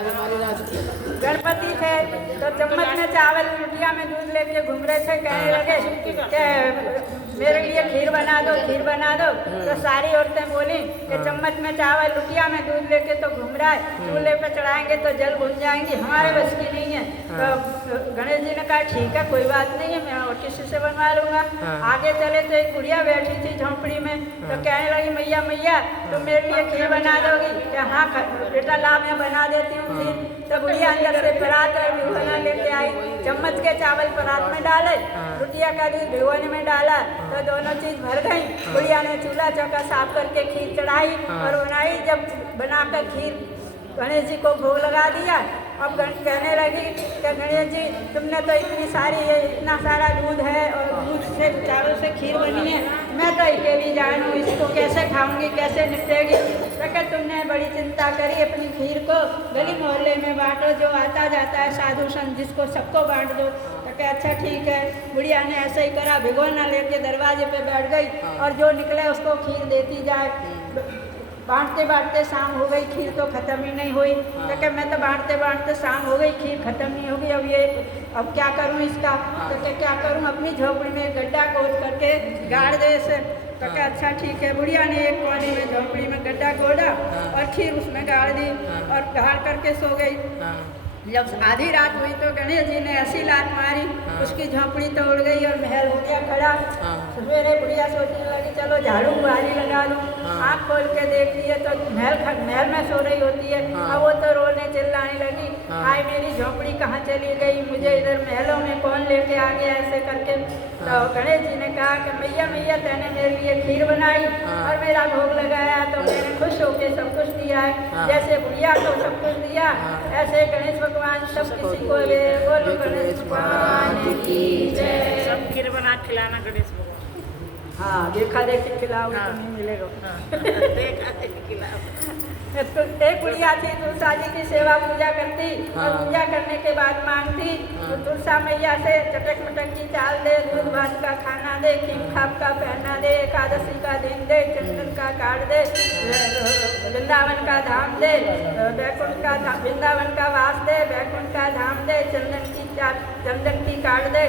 गणपति थे तो चम्मच में चावल लुटिया में दूध लेके घूम रहे थे। कहने लगे कि मेरे लिए खीर बना दो। तो सारी औरतें बोली कि चम्मच में चावल लुटिया में दूध लेके तो घूम रहा है, चूल्हे पे चढ़ाएंगे तो जल भुन जाएंगी, हमारे बस की नहीं है। तो गणेश जी ने कहा ठीक है कोई बात नहीं है, मैं और किसी से बनवा लूंगा। आगे चले तो एक बुढ़िया बैठी थी झोंपड़ी में, तो कहने लगी मैया मैया तुम मेरे लिए खीर बना दोगी? हाँ बेटा ला मैं बना देती हूँ खीर। तो बुढ़िया अंदर से परात और भिगोना लेके आई, चम्मच के चावल परात में डाले, लुटिया का दूध भिगोने में डाला, तो दोनों चीज भर गई। बुढ़िया ने चूल्हा चौका साफ करके खीर चढ़ाई और बनाई। जब बनाकर खीर गणेश जी को भोग लगा दिया, अब कहने लगी कि गणेश जी तुमने तो इतना सारा दूध है और दूध से चावल से खीर बनी है, मैं तो अकेली जान हूँ, इसको कैसे खाऊंगी, कैसे निपटेगी? तो तुमने बड़ी चिंता करी, अपनी खीर को गली मोहल्ले में बांटो, जो आता जाता है साधु संत जिसको सबको बांट दो। तो क्या अच्छा ठीक है। बुढ़िया ने ऐसे ही करा, भिगोना लेके दरवाजे पे बैठ गई और जो निकले उसको खीर देती जाए। बांटते बांटते शाम हो गई, खीर तो ख़त्म ही नहीं हुई। तो क्या मैं तो बांटते बांटते शाम हो गई, खीर ख़त्म नहीं होगी, अब क्या करूं इसका? तो क्या करूं, अपनी झोपड़ी में गड्ढा खोद करके गाड़ दे इसे। तो क्या अच्छा ठीक है। बुढ़िया ने एक कोने में झोपड़ी में गड्ढा खोदा और खीर उसमें गाड़ दी और गाड़ करके सो गई। जब आधी रात हुई तो गणेश जी ने ऐसी लात मारी, उसकी झोंपड़ी तो उड़ गई और महल हो गया खड़ा। सवेरे बुढ़िया सोचने लगी चलो झाड़ू बुहारी लगा लूं। आँख खोल के देख लिए तो महल में सो रही होती है। अब वो तो रोने चिल्लाने लगी, हाय मेरी झोंपड़ी कहाँ चली गई, मुझे इधर महलों में कौन लेके आ गया, ऐसे करके। तो गणेश जी ने कहा कि मैया मैया तेने मेरे लिए खीर बनाई और मेरा भोग लगाया तो मैंने खुश होकर सब कुछ दिया है। जैसे बुढ़िया को सब कुछ दिया ऐसे गणेश भगवान सब किसी को दे। बोलो गणेश भगवान की जय। सब खीर बना खिलाना गणेश भगवान। हाँ देखा देखी खिलाओ तो नहीं मिलेगा। देखा देखी खिलाओ। तो एक बुढ़िया थी तुलसा जी की सेवा पूजा करती और पूजा करने के बाद मांगती तो तुलसा मैया से चटक मटक की चाल दे, दूध भात का खाना दे, खीम खाप का पहना दे, एकादशी का दिन दे, चंदन का काट दे, वृंदावन का धाम दे, वैकुंठ का धाम, वृंदावन का वास दे, वैकुंठ का धाम दे, चंदन की काट दे,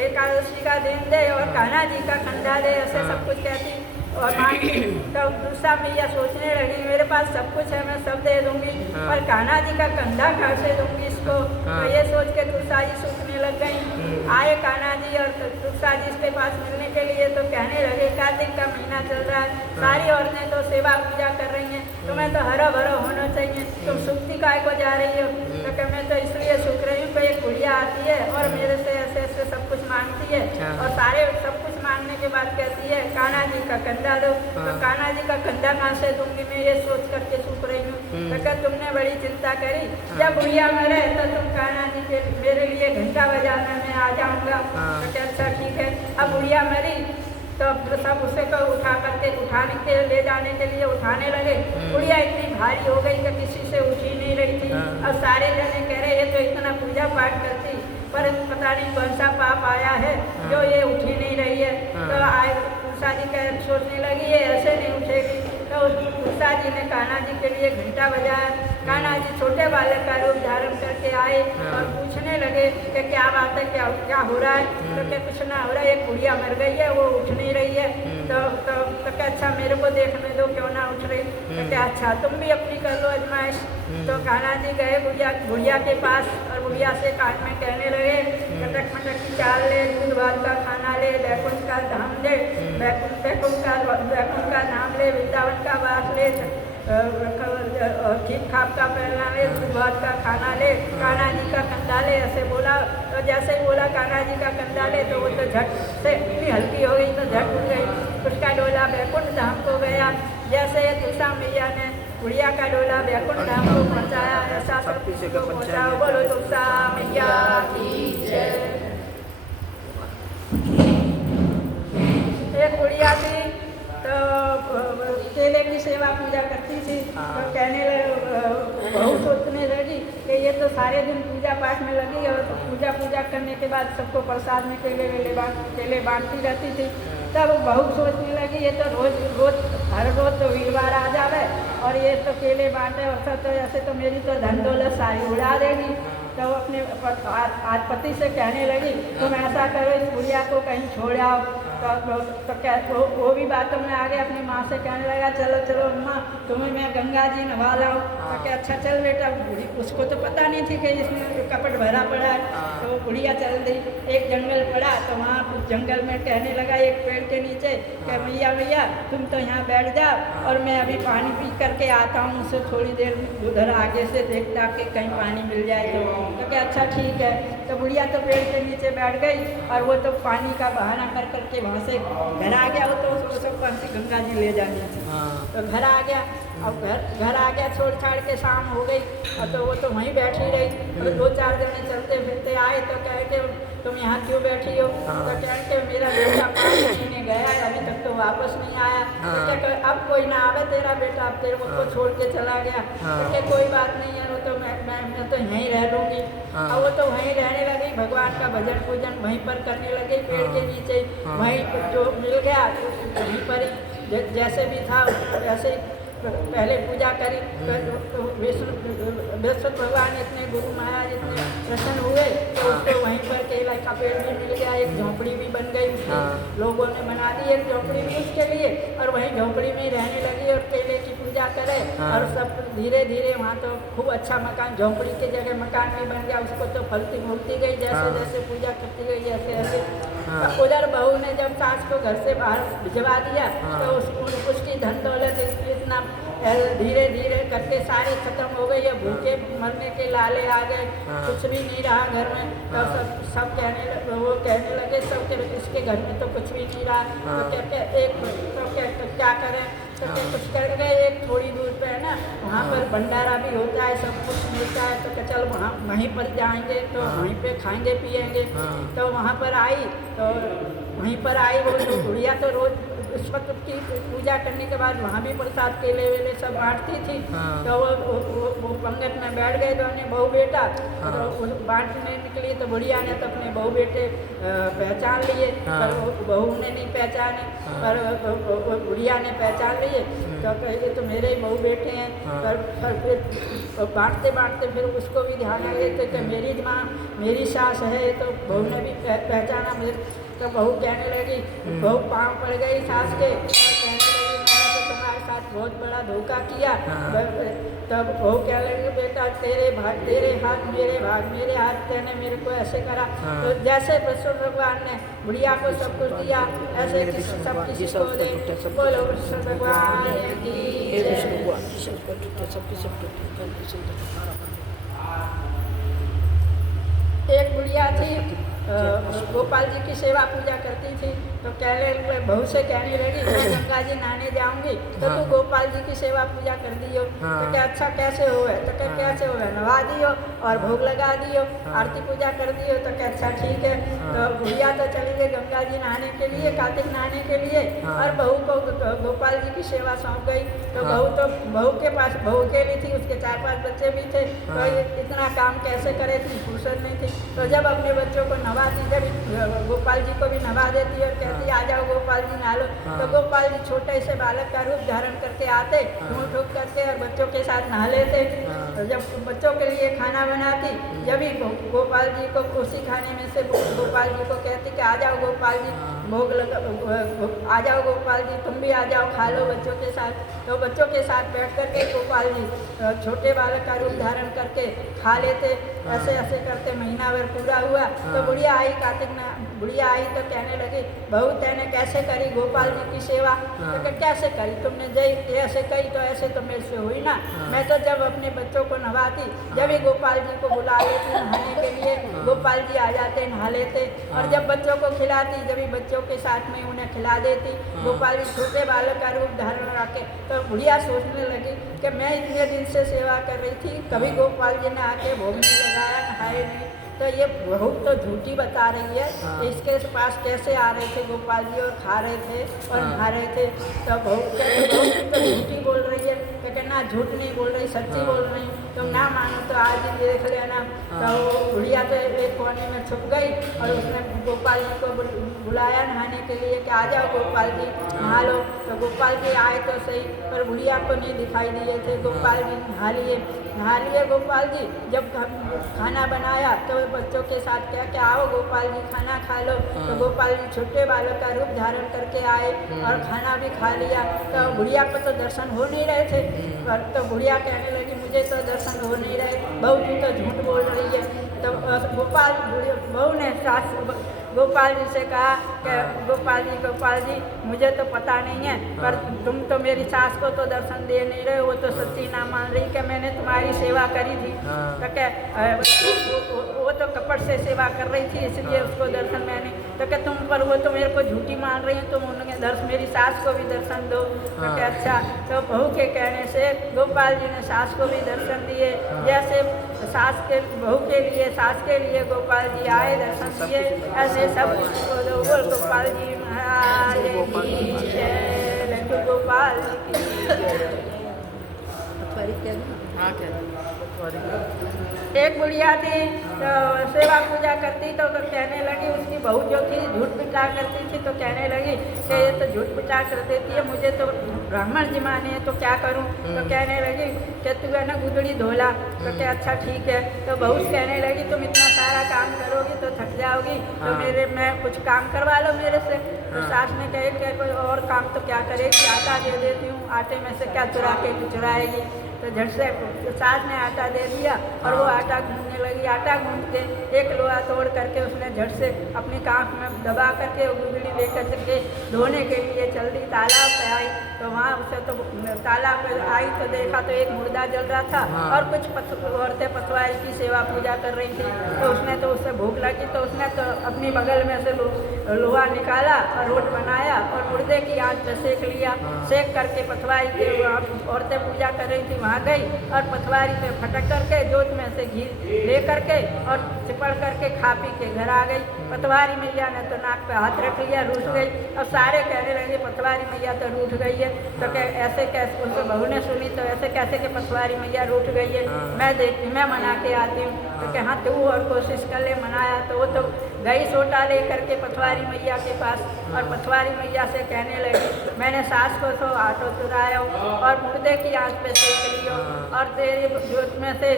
एकादशी का दिन दे और कान्हा जी का कंधा दे, ऐसे सब कुछ कहती और मांगी। तो दूसरा मैया सोचने लगी मेरे पास सब कुछ है, मैं सब दे दूंगी और कान्हा जी का कंधा कहाँ से दूंगी इसको। तो ये सोच के तुलसा जी सोचने लग गई। आए कान्हा जी और तुलसा जी इसके पास मिलने के लिए तो कहने लगे कार्तिक का महीना चल रहा है, सारी औरतें तो सेवा पूजा कर रही हैं, तुम्हें तो हरा भरा होना चाहिए, तुम सुखती काय को जा रही हो? तो क्या मैं तो इसलिए सूख रही हूँ कि एक बुढ़िया आती है और मेरे से ऐसे ऐसे सब कुछ मांगती है और सारे सब कुछ मांगने के बाद कहती है कान्हा जी का कंधा दो। तो कान्हा जी का कंधा कहाँ से दूंगी, मैं ये सोच करके सूख रही हूँ। तो क्या तुमने बड़ी चिंता करी, जब बुढ़िया मरे तो तुम कान्हा जी के मेरे लिए घंटा बजाना मैं आ जाऊँगा। तो क्या अच्छा ठीक है। अब बुढ़िया मरी तो सब उसे को उठा करके उठाने के ले जाने के लिए उठाने लगे। बुढ़िया इतनी भारी हो गई कि किसी से उठ ही नहीं रही थी। और सारे जने कह रहे ये तो इतना पूजा पाठ करती पर पता नहीं कौन सा पाप आया है जो ये उठ ही नहीं रही है। तो आए तुलसा जी कह सोचने लगी ये ऐसे नहीं उठेगी। तो तुलसा जी ने कान्हा जी के लिए घंटा बजाया। कान्हा जी छोटे बालक का रूप धारण करके आए और पूछने लगे कि क्या बात है, क्या हो रहा है? तो क्या कुछ ना हो रहा है, एक बुढ़िया मर गई है वो उठ नहीं रही है। तो क्या अच्छा मेरे को देखने दो क्यों ना उठ रही। तो क्या अच्छा तुम भी अपनी कर लो आजमाइश। तो कान्हा जी गए बुढ़िया के पास और बुढ़िया से कान में कहने लगे कटक मटक की चाल ले, दूध भात का खाना ले, वैकुंठ का धाम ले, वैकुंठ का नाम ले, वृंदावन का वास ले, खीर खाप का पहना ले, दूध भात का खाना ले, कान्हा जी का कंधा ले, ऐसे बोला। तो जैसे ही बोला कान्हा जी का कंधा ले तो वो तो झट से इतनी हल्की हो गई तो झट उठ गई। उसका डोला वैकुंठ धाम को गया। जैसे तुलसा मैया ने बुढ़िया का डोला वैकुंठ धाम को पहुँचाया ऐसा सब किसी को पहुँचाओ। बोलो तुलसा मैया की जय। एक बुढ़िया थी तो केले की सेवा पूजा करती थी। तो कहने लगे बहुत सोचने लगी कि ये तो सारे दिन पूजा पाठ में लगी और पूजा करने के बाद सबको प्रसाद में केले बांटती रहती थी। तब बहुत सोचने लगी ये तो रोज हर रोज तो वीरवार आ जावे और ये तो केले बांटे और सब, तो ऐसे तो मेरी तो धन दौलत सारी उड़ा देगी। तो वो अपने आज पति से कहने लगी तुम ऐसा करो इस बुढ़िया को कहीं छोड़ आओ। तो क्या वो भी बातों में आ गया, अपनी माँ से कहने लगा चलो चलो अम्मा तुम्हें मैं गंगा जी नहा लाऊं। तो क्या अच्छा चल बेटा। बूढ़ी उसको तो पता नहीं थी कि इसमें कपट भरा पड़ा है। तो वो बुढ़िया चल दी, एक जंगल पड़ा तो वहाँ जंगल में कहने लगा एक पेड़ के नीचे कि भैया भैया तुम तो यहाँ बैठ जाओ और मैं अभी पानी पी करके आता हूँ, मुझसे थोड़ी देर उधर आगे से देखता कि कहीं पानी मिल जाए। तो क्या अच्छा ठीक है। तो बुढ़िया तो पेड़ के नीचे बैठ गई और वो तो पानी का बहाना कर करके वहाँ से घर आ गया। वो तो उसको सब पानी से गंगा जी ले जानी थी। तो घर आ गया, अब घर आ गया छोड़ छाड़ के शाम हो गई और तो वो तो वहीं बैठी रही। और 2-4 जने चलते फिरते आए तो कह के तुम यहाँ क्यों बैठी हो। तो कह के मेरा बेटा 5 महीने गया है अभी तक तो वापस नहीं आया। तो क्या अब कोई ना आवे तेरा बेटा, अब तेरे को छोड़ के चला गया। तो क्या कोई बात नहीं है, वो तो मैं तो यहीं रह लूँगी। अब वो तो वहीं रहने लगी, भगवान का भजन पूजन वहीं पर करने लगे पेड़ के नीचे। वहीं जो मिल गया वहीं पर ही जैसे भी था वैसे ही पहले पूजा करी। तो विष्णु भगवान इतने गुरु महाराज इतने प्रसन्न हुए तो उसको वहीं पर केला का पेड़ भी मिल गया, एक झोंपड़ी भी बन गई उसकी। लोगों ने बना दी एक झोंपड़ी भी उसके लिए और वहीं झोंपड़ी में रहने लगी और केले की पूजा करे। और सब धीरे धीरे वहाँ तो खूब अच्छा मकान, झोंपड़ी की जगह मकान भी बन गया। उसको तो फलती फूलती गई जैसे जैसे पूजा करती गई जैसे ऐसे। उधर बहू ने जब सास को घर से बाहर भिजवा दिया तो उसकी धन दौलत इतना धीरे धीरे करके सारे खत्म हो गए। भूखे मरने के लाले आ गए, कुछ भी नहीं रहा घर में। तो सब कहने लगे सब के इसके घर में तो कुछ भी नहीं रहा। तो कहते क्या करें। तो कुछ कर गए, एक थोड़ी दूर पे है ना वहाँ पर भंडारा भी होता है, सब कुछ मिलता है। तो चल वहीं पर जाएंगे तो वहीं पे खाएंगे पिएंगे। तो वहाँ पर आई तो वहीं पर आई वो बुढ़िया तो रोज उस वक्त की पूजा करने के बाद वहाँ भी प्रसाद केले वेले सब बांटती थी। तो वो पंगत में बैठ गए दोनों बहू बेटा। तो बांटने निकली तो बुढ़िया ने तो अपने बहू बेटे पहचान लिए पर बहू ने नहीं पहचाने, पर बुढ़िया ने पहचान लिए। तो ये तो मेरे ही बहू बेटे हैं। पर फिर बांटते बांटते फिर उसको भी ध्यान आ गए थे कि मेरी माँ मेरी सास है। तो बहू ने भी पहचाना मेरे। तो बहू कहने लगी, बहू पाँव पड़ गई सास के और कहने लगी मैंने तो तुम्हारे साथ बहुत बड़ा धोखा किया। तब बहू कहने लगी बेटा तेरे हाथ मेरे हाथ तेने मेरे को ऐसे करा। तो जैसे विष्णु भगवान ने बुढ़िया को सब कुछ दिया ऐसे सब किसी को दे। बोलो विष्णु भगवान एक बुढ़िया थी गोपाल जी की सेवा पूजा करती थी। तो कहने बहू से कहने लगी मैं गंगा जी नहाने जाऊंगी तो तू गोपाल जी की सेवा पूजा कर दियो। तो क्या अच्छा कैसे हो है। तो क्या कैसे हो है, नहा दियो और भोग लगा दियो, आरती पूजा कर दियो। तो क्या अच्छा ठीक है। तो बुढ़िया तो चली गई गंगा जी नहाने के लिए, कार्तिक नहाने के लिए और बहू को गोपाल जी की सेवा सौंप गई। तो बहू के पास बहू अकेली थी, उसके 4-5 बच्चे भी थे। तो इतना काम कैसे करे, इतनी फुर्सत नहीं थी। तो जब अपने बच्चों को नवाती, जब गोपाल जी को भी नवा देती और कहती आ जाओ गोपाल जी नहा लो। तो गोपाल जी छोटे से बालक का रूप धारण करके आते, ढूंढ ढूंढ करके और बच्चों के साथ नहा लेते। तो जब बच्चों के लिए खाना बनाती जब ही गोपाल जी को उसी खाने में से गोपाल जी को कहती कि आ जाओ गोपाल जी भोग लगा, आ जाओ गोपाल जी तुम भी आ जाओ खा लो बच्चों के साथ। तो बच्चों के साथ बैठ करके गोपाल जी छोटे बालक का रूप धारण करके खा लेते। ऐसे ऐसे करते महीना भर पूरा हुआ। तो बुढ़िया आई बुढ़िया आई तो कहने लगी बहू तैने कैसे करी गोपाल जी की सेवा। तो कैसे करी तुमने ऐसे करी तो ऐसे तो मेरे से हुई ना। मैं तो जब अपने बच्चों को नहवाती जब ही गोपाल जी को बुला लेती नहाने के लिए, गोपाल जी आ जाते नहा लेते। और जब बच्चों को खिलाती जब ही बच्चों के साथ में उन्हें खिला देती। गोपाल जी छोटे बालक का रूप धारण रखे। तो बुढ़िया सोचने लगी कि मैं इतने दिन से सेवा कर रही थी, कभी गोपाल जी ने आके भोग नहीं लगाया, नहाए नहीं। तो ये बहू तो झूठी बता रही है। हाँ। इसके पास कैसे आ रहे थे गोपाल जी और खा रहे थे और हाँ। नहा रहे थे। तो बहू कहते बहू तुम तो झूठी बोल रही है। कहते ना झूठ नहीं बोल रही, सच्ची हाँ। बोल रही हूँ। तुम ना मानो तो आज ही देख लेना। तो हाँ। वो बुढ़िया तो एक कोने में छुप गई और उसने गोपाल जी को बुलाया नहाने के लिए कि आ जाओ गोपाल जी नहा लो। तो गोपाल जी आए तो सही, पर बुढ़िया को नहीं दिखाई दिए थे। गोपाल जी नहा लिए गोपाल जी। जब खाना बनाया तो बच्चों के साथ क्या क्या आओ गोपाल जी खाना खा लो। तो हाँ। गोपाल जी छोटे बालक का रूप धारण करके आए और खाना भी खा लिया। तो बुढ़िया को तो दर्शन हो नहीं रहे थे। पर तो बुढ़िया कहने लगी मुझे तो दर्शन हो नहीं रहे, बहू तू तो झूठ बोल रही है। तो गोपाल बहू ने सास गोपाल जी से कहा कि गोपाल जी मुझे तो पता नहीं है, पर तुम तो मेरी सास को तो दर्शन दे नहीं रहे, वो तो सच्ची ना मान रही कि मैंने तुम्हारी सेवा करी थी। हाँ। तो क्या वो तो कपट से सेवा कर रही थी, इसलिए उसको दर्शन मैंने। तो क्या तुम पर वो तो मेरे को झूठी मान रही है, तुम उन्हें दर्शन मेरी सास को भी दर्शन दो। तो क्या अच्छा। तो बहू के कहने से गोपाल जी ने सास को भी दर्शन दिए। जैसे सास के बहू के लिए सास के लिए गोपाल जी आए दर्शन दिए, ऐसे सब कुछ को दो बोल गोपाल जी महाराज की जय, लड्डू गोपाल जी की जय। हाँ क्या एक बुढ़िया थी तो सेवा पूजा करती तो कहने लगी, उसकी बहू जो थी झूठ पिटा करती थी तो कहने लगी कि ये तो झूठ पिटा कर देती है, मुझे तो ब्राह्मण जी माने है तो क्या करूं। तो कहने लगी कि तू है ना गुदड़ी धोला। तो क्या अच्छा ठीक है। तो बहू कहने लगी तुम इतना सारा काम करोगी तो थक जाओगी, तो मैं कुछ काम करवा लो मेरे से। तो सास ने कहे कि कोई और काम तो क्या करेगी, आटा दे देती हूँ, आटे में से क्या चुरा के चुराएगी। तो झट से सास ने आटा दे दिया और वो आटा गूंथने लगी। आटा गूंथ के एक लोहा तोड़ करके उसने झट से अपनी कांख में दबा करके गुदड़ी लेकर के धोने के लिए चल दी। तालाब पे आई तो वहाँ उसे तो तालाब पे आई तो देखा तो एक मुर्दा जल रहा था और कुछ औरतें पतवारी की सेवा पूजा कर रही थी। तो उसने तो उससे भूख लगी तो उसने तो अपनी बगल में से लोहा निकाला और रोट बनाया और मुर्दे की आंच पे सेक लिया। सेक करके पतवारी के औरतें पूजा कर रही थी वहाँ गई और पतवारी पे फटक करके जोत में से घी ले करके और चिपड़ करके खा पी के घर आ गई। पतवारी मैया ने तो नाक पे हाथ रख लिया, रूठ गई। और सारे कहने लगे पतवारी मैया तो रूठ गई है। तो ऐसे कैसे, उनसे बहू ने सुनी तो ऐसे कैसे कि पतवारी मैया रूठ गई है, मैं मना के आती हूँ। तो क्या हाँ तू और कोशिश कर ले। मनाया तो वो तो गई सोटा ले करके पतवारी मैया के पास और पतवारी मैया से कहने लगी मैंने सास को तो आटो चुराया और मुर्दे की आंच पे सेक लियो और तेरी जोत में से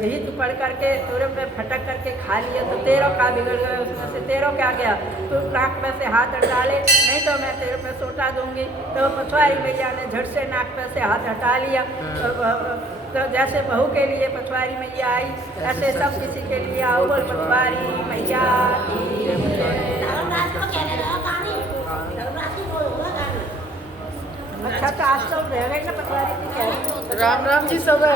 घी पड़ करके तेरे पे फटक करके खा लिया तो तेरो का बिगड़ गया, उसमें से तेरो क्या गया, तू नाक में से हाथ डाले नहीं तो मैं तेरे पे सोटा दूंगी। तो पतवारी मैया ने झट से नाक पे से हाथ हटा लिया। तो जैसे बहू के लिए पतवारी मैया आई ऐसे सब किसी के लिए आओ बोल पतवारी मैया की जय। अच्छा तो आज तो रह गए ना पतवारी की क्या राम राम जी सब है।